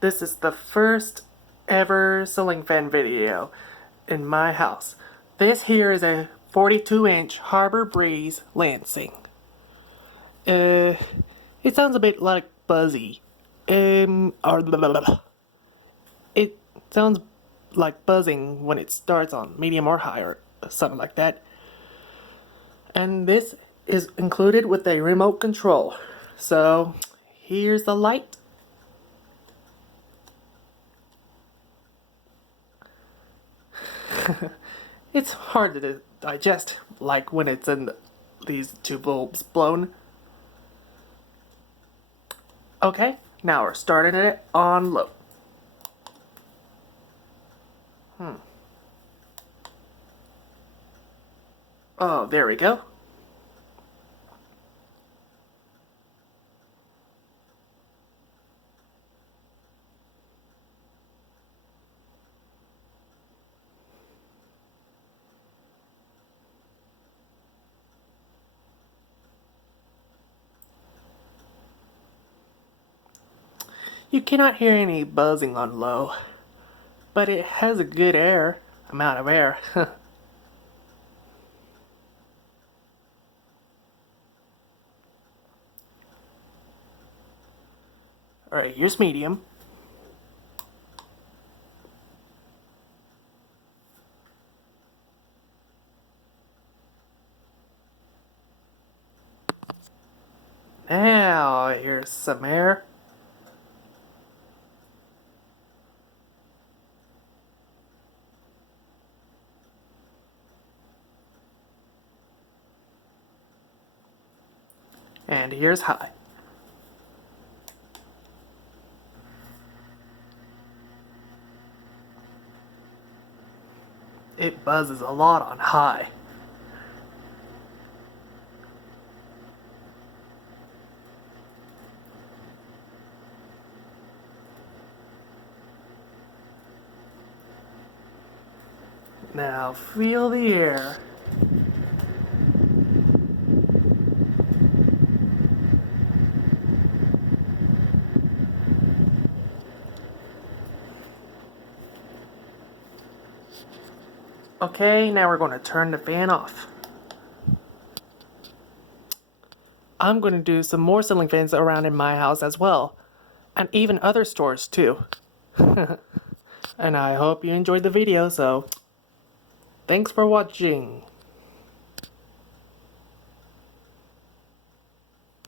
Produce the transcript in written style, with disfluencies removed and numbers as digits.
This is the first ever ceiling fan video in my house. This here is a 42-inch Harbor Breeze Lansing. It sounds a bit like buzzy. Or it sounds like buzzing when it starts on medium or high or something like that. And this is included with a remote control. So here's the light. It's hard to digest, like when it's in these two bulbs blown. Okay, now we're starting it on low. Oh, there we go. You cannot hear any buzzing on low, but it has a good amount of air. Alright, here's medium. Now, here's some air. And here's high. It buzzes a lot on high. Now feel the air. Okay, now we're going to turn the fan off. I'm going to do some more ceiling fans around in my house as well, and even other stores too. And I hope you enjoyed the video, so thanks for watching.